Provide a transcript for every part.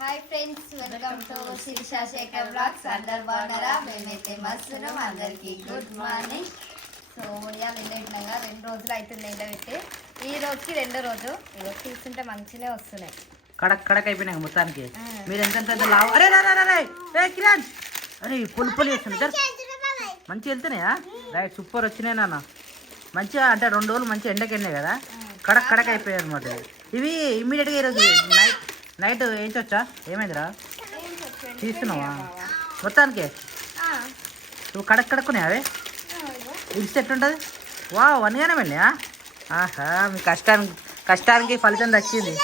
Hi friends, welcome to Shirisha Shekhar blogs. అందరు బాగున్నారా? మేమైతే మస్తున్నాం. అందరికి గుడ్ మార్నింగ్. సో ఇవాళ ఎండబెట్టినాగా 2 రోజులు అవుతుంది ఎండబెట్టి. ఈ రోజుకి 2వ రోజు. ఇక తీసుకుంటే మంచిగానే వస్తున్నాయి. కడక్ కడక్ అయిపోయినాయి మొత్తానికి. మీరు ఎంత లావు. అరే రే కిరణ్, అరే పులుపులు వేస్తున్నాయి మంచిగా వెళ్తున్నాయా? రైట్, సూపర్ వచ్చినాయి నాన్న. మంచిగా అంటే 2 రోజులు మంచిగా ఎండకెళ్ళినాయి కదా, కడక్ కడక్ అయిపోయాయి అనమాట. ఇవి ఇమ్మీడియట్గా ఈరోజు నైట్ వేయించవచ్చా? ఏమైందిరా, తీస్తున్నావా మొత్తానికి? నువ్వు కడక్ కడుక్కున్నాయి అవే ఇస్తే ఎట్లుంటుంది? వా 1 గానే వెళ్ళా. ఆహా, మీ కష్టానికి ఫలితం దక్కింది.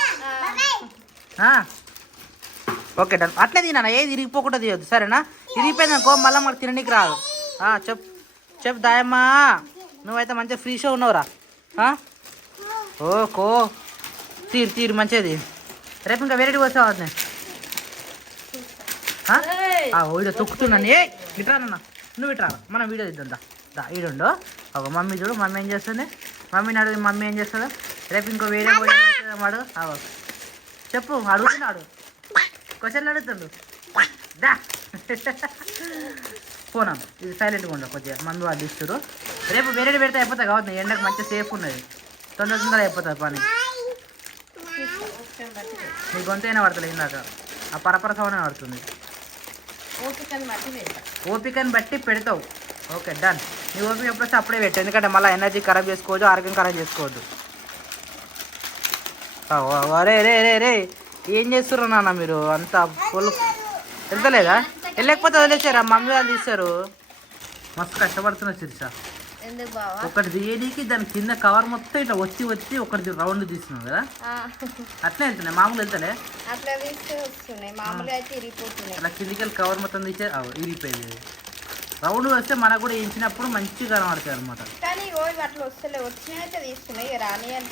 Okay done. అట్లే తినా, ఏది ఇరిగిపోకుండా తీయద్దు, సరేనా? ఇరిగిపోయింది అనుకో మళ్ళీ మాకు తిననీకి రాదు. చెప్పు దాయమ్మా, నువ్వైతే మంచిగా ఫ్రీ షో ఉన్నావురా. ఓకో తీరు మంచిది. రేపు ఇంకా వెరైటీ వస్తావు అది. వీడియో తొక్కుతున్నాను. ఇట్రానన్నా, నువ్వు ఇట్రా, మనం వీడియో ఇద్దాం. ఈడుండు ఒక మమ్మీ చూడు. మమ్మీ ఏం చేస్తుంది? మమ్మీని అడుగు, మమ్మీ ఏం చేస్తుందో. రేపు ఇంకో వేరే వాడు చెప్పు, అడుగుతున్నాడు, క్వశ్చన్లు అడుగుతుండు. దా పోనా, ఇది సైలెంట్గా ఉండవు కొద్దిగా. మమ్మీ వాళ్ళు ఇస్తారు. రేపు వేరే పెడితే అయిపోతాయి కావద్దు. ఎండకు మంచిగా సేఫ్ ఉన్నది, తొందరగా అయిపోతుంది పని. నీ గొంతైనా పడుతుంది, ఇందాక ఆ పరపర సౌండ్ పడుతుంది. ఓపికని బట్టి పెడతావు. Okay done. నీ ఓపిక ఎప్పుడు వస్తే అప్పుడే పెట్టు, ఎందుకంటే మళ్ళీ ఎనర్జీ ఖరాబ్ చేసుకోవద్దు, ఆరోగ్యం ఖరాబ్ చేసుకోవద్దు. అరే రే ఏం చేస్తున్నారు నాన్న మీరు? అంత ఫుల్ వెళ్తలేదా? వెళ్ళకపోతే వదిలేసారా? మమ్మీ వాళ్ళు తీస్తారు. మస్తు కష్టపడుతున్నారు శిరీష. ఒకటి తీయడానికి దాని కింద కవర్ మొత్తం ఇట్లా వచ్చి ఒకటి రౌండ్ తీస్తున్నావు కదా, అట్లే వెళ్తున్నాయి. మామూలు వెళ్తలే, అట్లా కిందికి వెళ్ళి కవర్ మొత్తం తీసే ఇరిగిపోయింది. రౌండ్ వస్తే మనకు కూడా వేయించినప్పుడు మంచిగా కనబడతాయి అనమాట.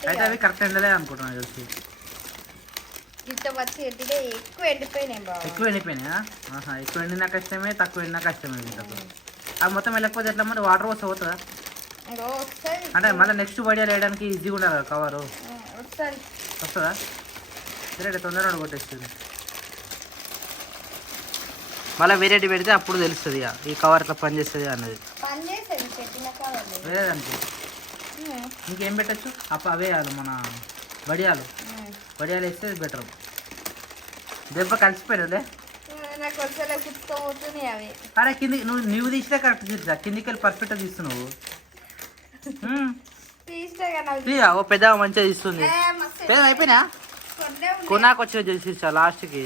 అయితే అవి కరెక్ట్ ఎండలే అనుకుంటున్నాను తెలిసి. ఎక్కువ ఎండిపోయినాయా? ఎక్కువ ఎండినా కష్టమే, తక్కువ ఎండినా కష్టమే. అవి మొత్తం వెళ్ళకపోతే ఎట్లా మరి? వాటర్ వస్తే పోతుందా? అంటే మళ్ళీ నెక్స్ట్ వడియాలు వేయడానికి ఈజీగా ఉండాలి కదా కవరు. వస్తుందా? సరే, తొందరగా కొట్టేస్తుంది. మళ్ళీ వెరైటీ పెడితే అప్పుడు తెలుస్తుంది ఈ కవర్ ఎట్లా పనిచేస్తుంది అన్నది. లేదంటే ఇంకేం పెట్టచ్చు? అవే వేయాలి మన వడియాలు వేస్తే బెటర్. దెబ్బ కలిసిపోయినదే. అరే కింది నువ్వు తీసినా కరెక్ట్ తీసా, కిందికి వెళ్ళి పర్ఫెక్ట్గా తీస్తున్నావు. ఓ పెద్ద మంచిగా తీస్తుంది. అయిపోయినా కొనాకు వచ్చిన తీసా లాస్ట్కి.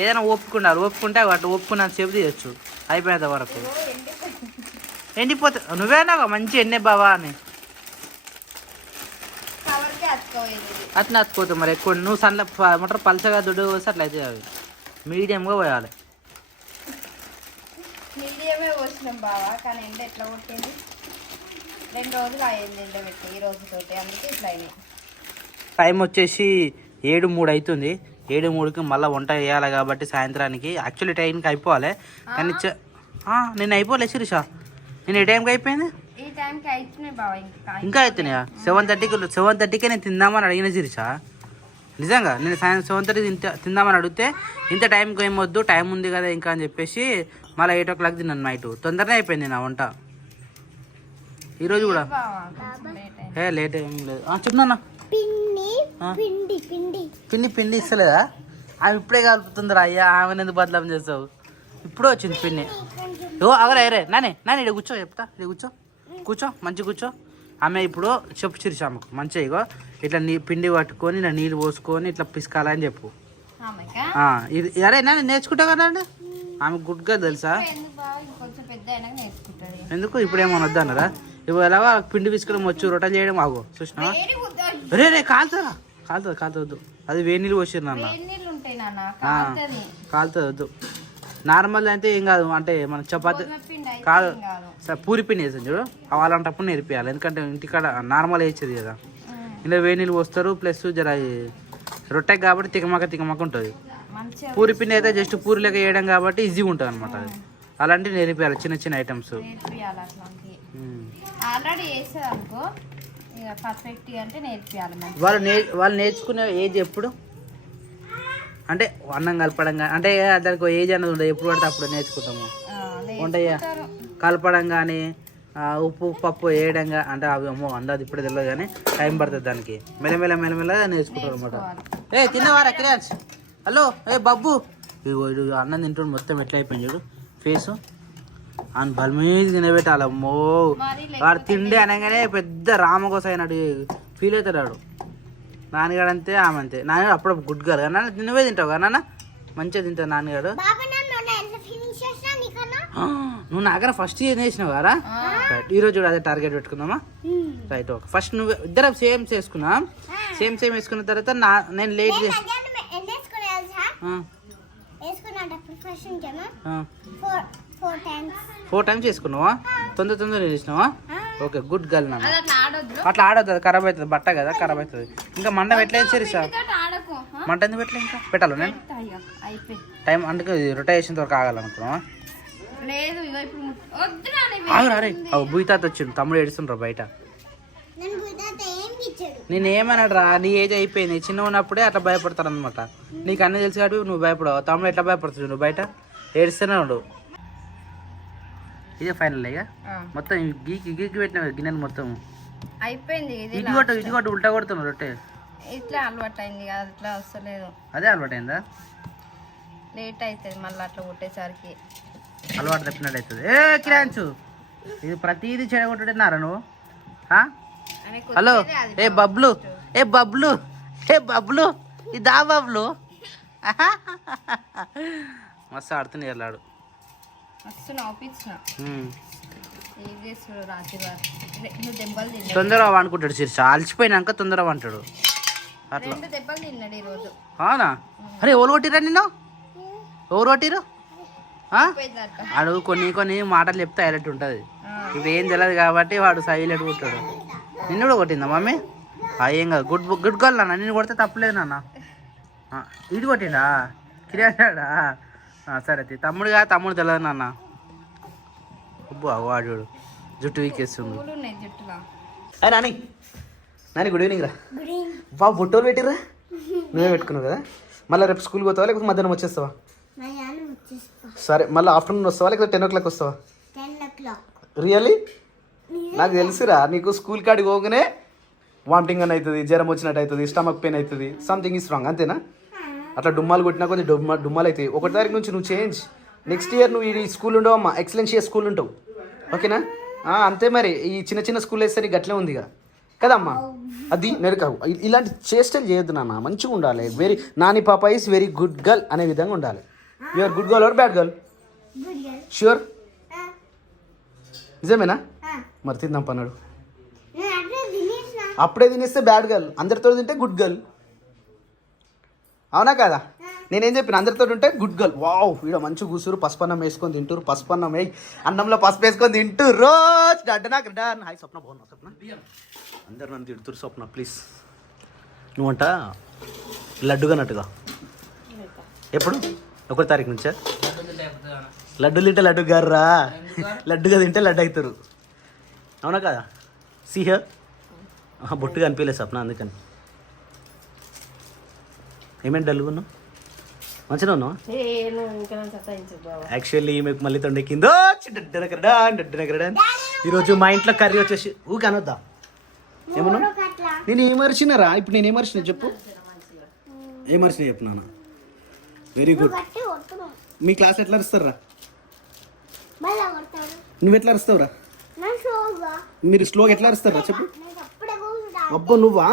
ఏదైనా ఒప్పుకుంటే అట్లా ఒప్పుకున్నంత సేపు తీయచ్చు అయిపోయేంత వరకు. ఎండిపోతే నువ్వేనా మంచి ఎండే బావా అని అట్లా అతుకోతావు. మరి ఎక్కువ నువ్వు సన్న మొట్ట పలసగా దుడ్డు వస్తే అట్లా అయితే అవి మీడియంగా పోయాలి. మీడియమే పోసినాం బావా, కానీ ఎండ ఎట్లా కొట్టింది. 2 రోజులు అయ్యింది ఎండబెట్టి, ఈ రోజుతోటి, అందుకే ఇట్లా అయినాయి. టైం వచ్చేసి 7:03 అవుతుంది. 7:03కి మళ్ళీ వంట వేయాలి కాబట్టి సాయంత్రానికి. యాక్చువల్లీ టైంకి అయిపోవాలి, కానీ నేను అయిపోలే శిరీష. నేను ఏ టైంకి అయిపోయింది? ఇంకా అవుతున్నాయా? 7:30కే నేను తిందామని అడిగిన శిరీష. నిజంగా నేను సాయంత్రం 7:30 తిందామని అడిగితే ఇంత టైంకి ఏమొద్దు, టైం ఉంది కదా ఇంకా అని చెప్పేసి మళ్ళీ 8 o'clock తిన్నాను నైట్. తొందరనే అయిపోయింది నా వంట ఈరోజు కూడా. లేట్ ఏం లేదు. చెప్తున్నా పిండి ఇస్తలేదా? ఆమె ఇప్పుడే కలుపుతుందిరా. అయ్యా, ఆమెను ఎందుకు బదలాం చేస్తావు? ఇప్పుడే వచ్చింది పిండి. అగరే నానే ఇక్కడ కూర్చో, చెప్తా. ఇక్కడ కూర్చో మంచిగా కూర్చో. ఆమె ఇప్పుడు చెప్పు చిరిచి ఆమెకు మంచిగా ఇగో ఇట్లా పిండి పట్టుకొని ఇలా నీళ్ళు పోసుకొని ఇట్లా పిసుకాలని చెప్పు. అరే నాన్న నేర్చుకుంటా కదా అండి. ఆమె గుడ్గా తెలుసా? ఎందుకు ఇప్పుడు ఏమన్నా వద్దా అన్నారా? ఇప్పుడు ఎలాగా పిండి పిసుకడం వచ్చు, రొట్టెలు చేయడం ఆగో చూసినా. రే కాలుతుంది వద్దు. అది వేడి నీళ్ళు పోసిరు నాన్న, కాలుతుంది వద్దు. నార్మల్ అయితే ఏం కాదు, అంటే మన చపాతి కాదు పూరి పిండి వేసాను చూడు, అలాంటప్పుడు నేర్పియాలి. ఎందుకంటే ఇంటికాడ నార్మల్ వేసేది కదా, ఇలా వేడి నీళ్ళు పోస్తారు. ప్లస్ జర రొట్టెకి కాబట్టి తికమక ఉంటుంది. పూరి పిండి అయితే జస్ట్ పూరి లెక్క వేయడం కాబట్టి ఈజీగా ఉంటుంది అనమాట. అది అలాంటివి నేర్పియాలి, చిన్న ఐటమ్స్. వాళ్ళు నేర్చుకునే ఏజ్ ఎప్పుడు? అంటే అన్నం కలపడం కానీ అంటే దానికి ఏజ్ అన్నది ఉండదు, ఎప్పుడు పడితే అప్పుడు నేర్చుకుంటాము. వంట కలపడం కానీ ఉప్పు పప్పు వేయడం అంటే అవి అమ్మో అందాది ఇప్పుడే తెలియదు కానీ టైం పడుతుంది దానికి. మెల్లమెల్ల నేర్చుకుంటారు అనమాట. ఏ తిన్నవారా క్రియాన్స్? హలో ఏ బబ్బు, ఇడు అన్నం తింటుండు మొత్తం ఎట్లా అయిపోయింది చూడు ఫేసు. అని బల్ మీద తినబెట్టాలి. అమ్మో వాడు తిండి అనగానే పెద్ద రామకోస అయినట్టు ఫీల్ అవుతాడు వాడు. నాన్నగాడు అంతే, ఆమె అంతే. నాన్నగాడు అప్పుడు గుడ్ గర్ కానీ నువ్వే తింటావు కదా నాన్న? మంచిగా తింటావు నాన్నగాడు. నువ్వు నాకన్నా ఫస్ట్ చేసినావు కదా ఈరోజు చూడు అదే టార్గెట్ పెట్టుకుందామా? Right okay. ఫస్ట్ నువ్వు ఇద్దరం సేమ్ చేసుకున్నాం. సేమ్ వేసుకున్న తర్వాత నేను లేట్ చేసి 4 times చేసుకున్నావా? తొందర చేసినావా? ఓకే గుడ్ గర్ల్ నాన్న. అట్లా ఆడొద్దు, అది ఖరాబ్ అవుతుంది, బట్ట కదా ఖరాబ్ అవుతుంది. ఇంకా మంట పెట్టలేదు సరే సార్, మంట ఎందుకు పెట్టలే? ఇంకా పెట్టాలి నేను టైం అందుకే రొటేషన్ వరకు ఆగాలనుకున్నావా? అరే బుయ్ తాత వచ్చిండు, తమ్ముడు ఏడుస్తుండ్రు బయట. నేనేమన్నాడు రా, నీ ఏజ్ అయిపోయింది, చిన్న ఉన్నప్పుడే అట్లా భయపడతారు అనమాట. నీకు అన్నీ తెలుసు కాబట్టి నువ్వు భయపడవు. తమ్ముడు ఎట్లా భయపడుతుంది నువ్వు బయట ఏడుస్తూనే ఉండు. ఇదే ఫైనల్ ఇక మొత్తం గీకి పెట్టిన గిన్నెలు మొత్తం అయిపోయింది. ఇది కొట్టు ఉల్టా కొడుతున్నావు రొట్టె. ఇట్లా అలవాటు అయింది, అట్లా వస్తలేదు. అదే అలవాటు అయిందా? లేట్ అవుతుంది మళ్ళీ అట్లా కొట్టేసరికి, అలవాటు తప్పినట్టు అవుతుంది. ఏ కిరాంచు, ఇది ప్రతిదీ చెడగొట్టున్నారా నువ్వు? హలో ఏ బబ్లు, ఇదా బబ్లు మస్తు ఆడుతున్నాయి వెళ్ళాడు. తొందరగా అనుకుంటాడు శీర్ష, అలసిపోయినాక తొందరగా అంటాడు అట్లా. అవునా? అరే ఎవరు కొట్టిరా నిన్ను? ఎవరు కొట్టిరు? వాడు కొన్ని మాటలు చెప్తే హైలైట్ ఉంటుంది. ఇప్పుడు ఏం తెలియదు కాబట్టి వాడు సైలెంట్ కొట్టాడు. నిన్ను కూడా కొట్టిందా మమ్మీ? ఏం కాదు, గుడ్ గర్ల్ నాన్న. నిన్ను కొడితే తప్పలేదు నాన్న. ఇది కొట్టిండా కిరాడా? సరే తమ్ముడు తెలియదు నాన్న. అబ్బో వాడు జుట్టు వీకేస్తుంది. నాని గుడ్ ఈవినింగ్ రా. బాబు బొట్టోలు పెట్టిర్రా? నువ్వే పెట్టుకున్నావు కదా. మళ్ళీ రేపు స్కూల్కి పోతావా లేకపోతే మధ్యాహ్నం వచ్చేస్తావా? సరే మళ్ళీ ఆఫ్టర్నూన్ వస్తావా లేకపోతే 10 o'clock వస్తావా? రియల్లీ? నాకు తెలుసురా, నీకు స్కూల్ కాడికి పోగానే వామిటింగ్ అని అవుతుంది, జ్వరం వచ్చినట్టు అవుతుంది, స్టమక్ పెయిన్ అవుతుంది, సంథింగ్ ఈస్ రాంగ్, అంతేనా? అట్లా డుమ్మాలు కొట్టినా కొంచెం డుమ్మాలు అవుతాయి. 1వ తారీఖు నుంచి నువ్వు చేంజ్. నెక్స్ట్ ఇయర్ నువ్వు ఈ స్కూల్ ఉండవు అమ్మా, ఎక్సలెన్షియస్ స్కూల్ ఉంటావు, ఓకేనా? అంతే మరి. ఈ చిన్న స్కూల్ వేస్తే నీకు గట్లే ఉంది కదమ్మా. అది నెరకావు, ఇలాంటి చేష్టలు చేయొద్దు నాన్న, మంచిగా ఉండాలి. నాని పాప ఈస్ వెరీ గుడ్ గర్ల్ అనే విధంగా ఉండాలి. You are good girl or bad girl? Sure? నిజమేనా? మరి తిందాం పన్నాడు. అప్పుడే తినేస్తే బ్యాడ్ గర్ల్, అందరితో తింటే గుడ్ గర్ల్, అవునా కదా? నేనేం చెప్పిన, అందరితో ఉంటే గుడ్ గర్ల్. వావ్, వీడ మంచిగా కూర్చురు, పసుపన్నం వేసుకొని తింటారు, పసుపన్నం అన్నంలో పసుపు వేసుకొని తింటారు రోజు. Don don. హాయ్ స్వప్న, బాగున్నా స్వప్న? అందరు నన్ను తిడుతురు స్వప్న, ప్లీజ్. నువ్వంట లడ్డుగా నట్టుగా ఎప్పుడు? 1వ తారీఖు నుంచా? లడ్డు తింటే లడ్డు గారురా, లడ్డుగా తింటే లడ్డు అవుతారు, అవునా కదా? సిహ బొట్టుగా అనిపించలేదు స్వప్న, అందుకని. ఏమేంటి డల్గా ఉన్నావు? మంచిగా ఉన్నావా? యాక్చువల్లీ మీకు మళ్ళీ తొండెక్కిందో ఈరోజు మా ఇంట్లో కర్రీ వచ్చేసి ఊకి అనొద్దా? ఏమన్నా నేను ఏమర్చినారా? ఇప్పుడు నేను ఏమర్చిన చెప్పు, ఏమర్చిన చెప్పు నాన్న. Very good. మీ క్లాస్ ఎట్లా అరుస్తారా? నువ్వు ఎట్లా అరుస్తావురా? మీరు స్లోగా ఎట్లా అరుస్తారా చెప్పు? అబ్బో నువ్వా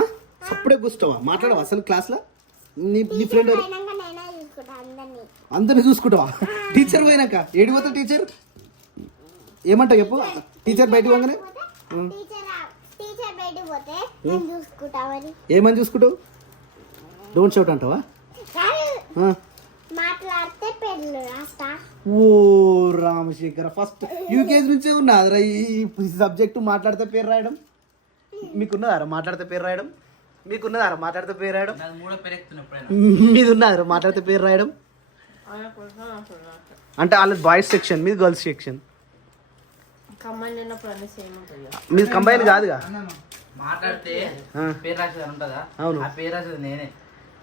అప్పుడే కూర్చుంటావా? మాట్లాడవా అసలు క్లాస్లో? నీ ఫ్రెండ్ అందరినీ చూసుకుంటావా? టీచర్ పోయినాక ఏడిపోతా టీచర్ ఏమంటావు చెప్పు? టీచర్ బయటకు పోగానే ఏమని చూసుకుంటావు? డోంట్ షౌట్ అంటావా? ఓ రామశేఖర, ఫస్ట్ యూకేజీ నుంచే ఉన్నదిరా ఈ సబ్జెక్టు. మాట్లాడితే పేరు రాయడం మీకున్నదారా? మాట్లాడితే పేరు రాయడం మీకున్నదారా? మాట్లాడితే పేరు రాయడం మీది ఉన్నదారా? మాట్లాడితే పేరు రాయడం అంటే వాళ్ళది బాయ్స్ సెక్షన్, మీది గర్ల్స్ సెక్షన్. మీది కంబైన్ కాదుగా? మాట్లాడితే పేరు రాసేది ఉంటుందా? అవును, ఆ పేరు రాసేది నేనే.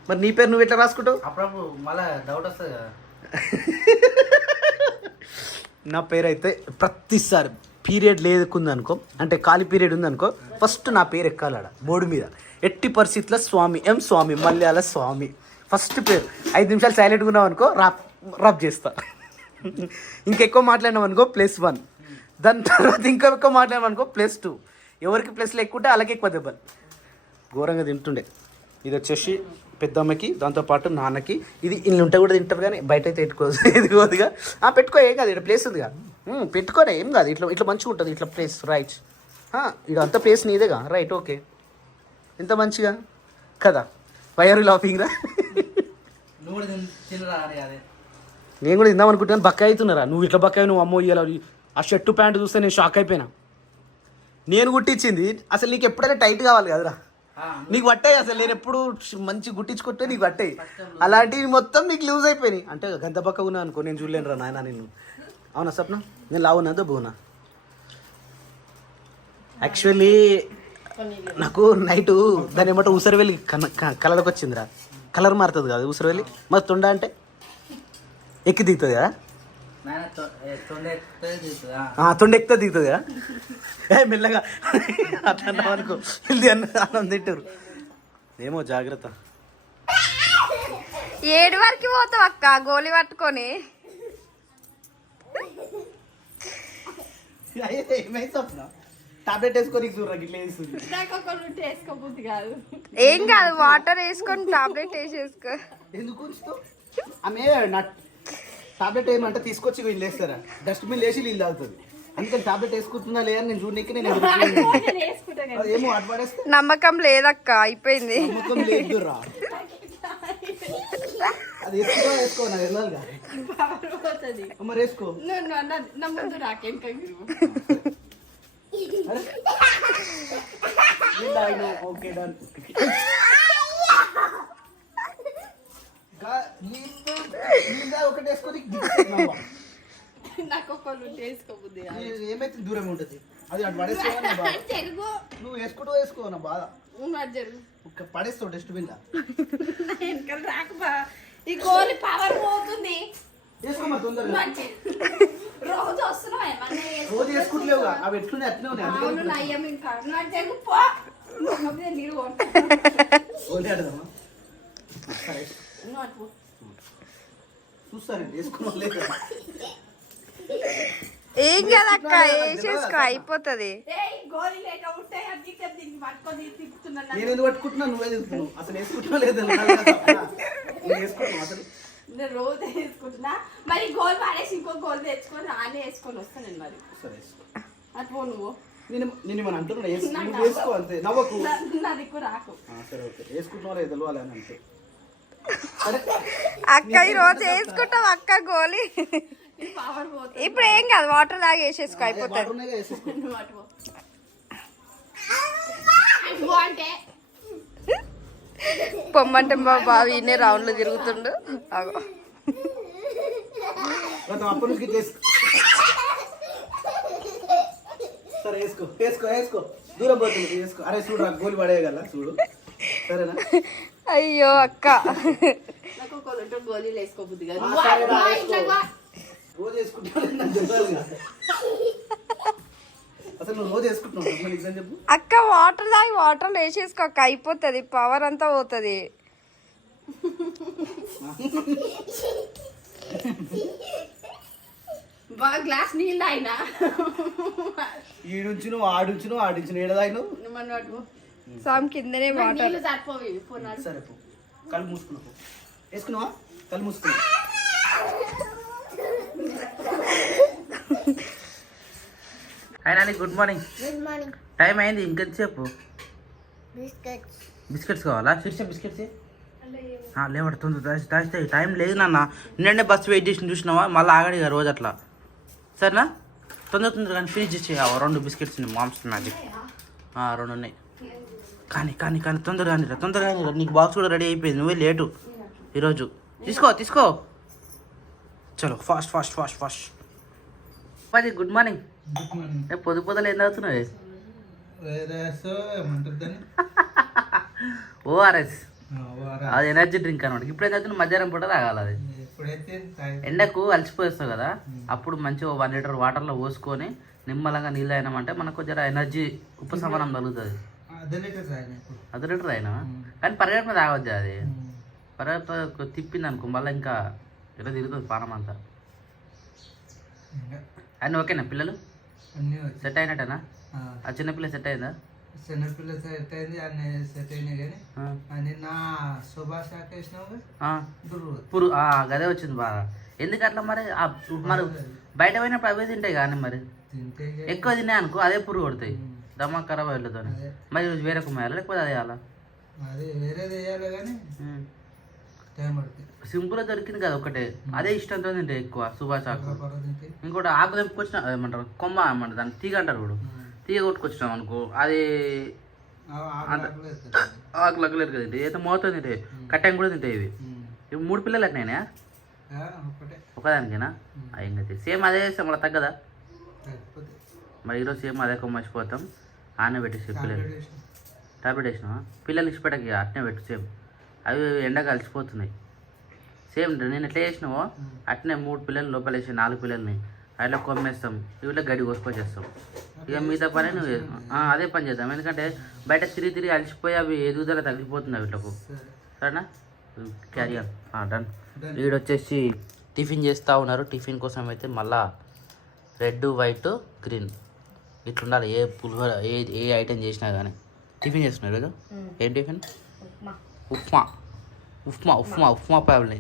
మరి నీ పేరు నువ్వు ఎట్లా రాసుకుంటావు? అప్పుడప్పుడు మళ్ళీ డౌట్ వస్తుంది కదా. నా పేరు అయితే ప్రతిసారి పీరియడ్ లేకుందనుకో, అంటే ఖాళీ పీరియడ్ ఉందనుకో, ఫస్ట్ నా పేరు ఎక్కాలి ఆడ బోర్డు మీద. ఎట్టి పరిస్థితుల్లో స్వామి, ఎం స్వామి, మల్యాల స్వామి ఫస్ట్ పేరు. 5 నిమిషాలు సైలెంట్గా ఉన్నావు అనుకో రబ్ చేస్తా. ఇంకెక్కువ మాట్లాడినాం అనుకో +1. దాని తర్వాత ఇంకా ఎక్కువ మాట్లాడినాం అనుకో +2. ఎవరికి ప్లస్లో ఎక్కుంటే అలాగే ఎక్కువ దెబ్బలు. ఘోరంగా తింటుండే. ఇది వచ్చేసి పెద్దమ్మకి, దాంతోపాటు నాన్నకి. ఇది ఇల్లు ఉంటే కూడా తింటారు కానీ బయట అయితే పెట్టుకోదు. ఎదుగుదిగా పెట్టుకో, ఏం కాదు, ఇక్కడ ప్లేస్ ఉందిగా, పెట్టుకోనే ఏం కాదు. ఇట్లా ఇట్లా మంచిగా ఉంటుంది ఇట్లా ప్లేస్. రైట్, ఇక అంత ప్లేస్ నీదేగా. రైట్, ఓకే, ఎంత మంచిగా కదా. వయరు లాఫింగ్ రా. నువ్వు కూడా తినరా అని అదే. నేను కూడా తిందాం అనుకుంటున్నాను. బక్క అవుతున్నారా నువ్వు? ఇట్లా బక్క నువ్వు. అమ్మో ఇయ్యాల ఆ షర్టు ప్యాంటు చూస్తే నేను షాక్ అయిపోయినా. నేను కుట్టించింది అసలు. నీకు ఎప్పుడైనా టైట్ కావాలి కదరా, నీకు పట్టాయి అసలు. నేను ఎప్పుడు మంచి గుట్టించుకుంటే నీకు పట్టాయి, అలాంటివి మొత్తం నీకు లూజ్ అయిపోయినాయి. అంటే గంత పక్క ఉన్నా అనుకో, నేను చూడలేను రా నాయన నిన్ను. అవునా సప్న? నేను లావున్నాదో బోనా? యాక్చువల్లీ నాకు నైటు దాని ఏమంటే ఊసరవెల్లి కలర్కి వచ్చిందిరా. కలర్ మారుతుంది కదా ఊసరవెల్లి. మరి తొండ అంటే ఎక్కి దిగుతుంది కదా, తొండ ఎక్కితే దిగుతుంది కదా. మెల్లగా అట్లా అనుకో, ఇది అన్నం తింటారు ఏమో. జాగ్రత్త. 7 వరకు పోతావు అక్క గోలి పట్టుకొని. టాబ్లెట్ వేసుకొని ఏం కాదు, వాటర్ వేసుకొని టాబ్లెట్ వేసేసుకో. ఎందుకు ఆమె టాబ్లెట్ వేయమంటే తీసుకొచ్చి వీళ్ళు వేస్తారా, డస్ట్బిన్ వేసి నీళ్ళు తాగుతుంది. అందుకని టాబ్లెట్ వేసుకుంటున్నా లేదా నేను చూడడానికి నేను ఏమో అడ్వాడేస్తే నమ్మకం లేదక్క, అయిపోయింది. నమ్మకం లేదు రా. అది వేసుకో నాకు వెళ్ళాలిగా. మరి వేసుకో. Okay done. ఒకటి వేసుకొని ఏమైతే దూరం ఉంటుంది అది అటు పడేసుకో. నువ్వు వేసుకుంటూ వేసుకో నా బాధ. పడేస్తావు డస్ట్బిన్ లా. ఈ గోలి పవర్ పోతుంది. వేసుకో మరి తొందరగా. రోజు వస్తున్నాయి, రోజు వేసుకుంటలేవు అవి ఎట్లున్నాయి అట్లనే ఉన్నాయి. చూస్తారండి వేసుకున్నా లేదు. ఏం కదక్క, వేసేసుకో అయిపోతుంది. నేను ఎందుకు పట్టుకుంటున్నా, నువ్వే చెప్తున్నావు. అసలు వేసుకుంటున్నా లేదా వేసుకుంటున్నావు అసలు. రోజు వేసుకుంటున్నా, మరి గోల్ పాడేసి ఇంకో గోల్ తెచ్చుకొని ఆనే వేసుకొని వస్తాను నేను. మరి సరే అట్లా నువ్వు నేను ఏమన్నా అంటున్నా, వేసుకో అంతే. నవ్వకు, నా దిక్కు రాకు. సరే ఓకే, వేసుకుంటున్నా లేదా తెలియాలి అని అంతే. అక్క ఈ రోజు వేసుకుంటావు అక్క గోలి. ఇప్పుడు ఏం కాదు, వాటర్ లాగా వేసేసుకో అయిపోతుంది. పొమ్మంటే మా బావ ఈయనే రౌండ్లు తిరుగుతుండు. సరే వేసుకో వేసుకో వేసుకో, దూరం పోతుంది వేసుకో. అరే చూడు గోలి పడేయగల చూడు, సరేనా? అయ్యో అక్క, రోజు వేసుకుంటున్నా. అసలు నువ్వు రోజు వేసుకుంటున్నావు చెప్పు అక్క. వాటర్ తాగి వాటర్ వేసేసుకో అక్క, అయిపోతుంది. పవర్ అంతా పోతుంది. గ్లాస్ నీళ్ళు అయినా ఈడుంచును ఆడుంచును ఆడించును ఏడదాయిను సామ్ కిందనే వాటర్. సరే పో, కళ్ళు మూసుకున్నావు. వేసుకున్నావా? కళ్ళు మూసుకున్నావు. అయినా good morning. Good morning. Time అయింది, ఇంకెంతసేపు? బిస్కెట్స్ కావాలా? శీర్ష బిస్కెట్స్ లేవడుతుంది. దాస్తాయి, టైం లేదు నాన్న. నిన్నే బస్సు వెయిట్ చేసి చూసినావా, మళ్ళీ ఆగడిగా రోజు అట్లా. సరేనా? తొందర కానీ ఫినిష్ చేసి 2 బిస్కెట్స్ మామ్స్ మ్యాజిక్ 2 ఉన్నాయి. కానీ కానీ కానీ తొందరగా నీకు బాక్స్ కూడా రెడీ అయిపోయింది. నువ్వే లేటు ఈరోజు. తీసుకో చలో ఫాస్ట్ ఫాస్ట్ ఫాస్ట్ ఫాస్ట్. అది గుడ్ మార్నింగ్. పొద్దులు ఏం తాగుతున్నావు? ఓఆర్ఎస్. అది ఎనర్జీ డ్రింక్ అనమాట. ఇప్పుడైతే అయితే మధ్యాహ్నం పూట తాగాలి అది. ఎండకు అలసిపోయేస్తావు కదా, అప్పుడు మంచిగా 1 లీటర్ వాటర్లో పోసుకొని నిమ్మలంగా నీళ్ళు అయినామంటే మనకు కొంచెం ఎనర్జీ ఉపశమనం కలుగుతుంది. అర్ధ లీటర్ అయినా కానీ పరిగెట్టిన తాగొద్దు. అది పరిగెత్త తిప్పింది అనుకో మళ్ళీ ఇంకా ఇలా తిరుగుతుంది పానం అంతా. అన్నీ ఓకేనా పిల్లలు సెట్ అయినట్టేనా? ఆ చిన్నపిల్ల సెట్ అయిందా? చిన్నపిల్ల సెట్ అయింది, అన్ని సెట్ అయినాయి. కానీ నిన్న సుభాష్ గదే వచ్చింది బాగా. ఎందుకు అట్లా మరి? మరి బయట పోయినప్పుడు అవే తింటాయి కానీ మరి ఎక్కువ తిన్నాయి అనుకో అదే పురుగు కొడతాయి, దమ్మా ఖరాబ్ వెళ్ళతో. మరి వేరే కుమ్మాయాలా లేకపోతే అదే వేయాలా? అది వేరేది వేయాలి కానీ టైం పడుతుంది. సింపుల్గా దొరికింది కదా ఒకటే, అదే ఇష్టంతో తింటాయి ఎక్కువ సుభాష్ ఆకు. ఇంకోటి ఆకు తెంపుకొచ్చిన ఏమంటారు కొమ్మ అన్నమాట, దాన్ని తీగ అంటారు కూడా. తీగ కొట్టుకొచ్చినాం అనుకో అది ఆకులకు లేదు కదండి, ఏదో మోతుంది తింటాయి, కట్టెం కూడా తింటాయి. ఇవి 3 పిల్లలు అట్టినాయా? ఒకదానికేనా? అయింది సేమ్ అదే వేస్తాం మళ్ళీ తగ్గదా? మరి ఈరోజు సేమ్ అదే కొమ్మచ్చిపోతాం. ఆనే పెట్టేసి పిల్లలు టాబ్లెట్ వేసినావా? పిల్లలు ఇచ్చిపెట్టకి అట్నే పెట్టు సేమ్. అవి ఎండ కలిసిపోతున్నాయి. సేమ్ నేను ఎట్లా చేసినావో అట్నే 3 పిల్లలు లోపల వేసి 4 పిల్లల్ని అట్లా కొమ్మేస్తాం. వీళ్ళకి గడ్డి కోసుకొచ్చేస్తాం. ఇక మిగతా పని నువ్వు అదే పని చేద్దాం. ఎందుకంటే బయట తిరిగి అలసిపోయి అవి ఎదుగుదల తగ్గిపోతున్నాయి వీళ్ళకు. సరేనా? Carry done. వీడు వచ్చేసి టిఫిన్ చేస్తూ ఉన్నారు. టిఫిన్ కోసం అయితే మళ్ళా రెడ్ వైట్ గ్రీన్ ఇట్లుండాలి. ఏ పులిహోర ఏ ఐటెం చేసినా కానీ టిఫిన్ చేస్తున్నారు కదా. ఏం టిఫిన్? ఉప్మా ఉప్మా ఉప్మా ఉప్మా ప్యాబ్లీ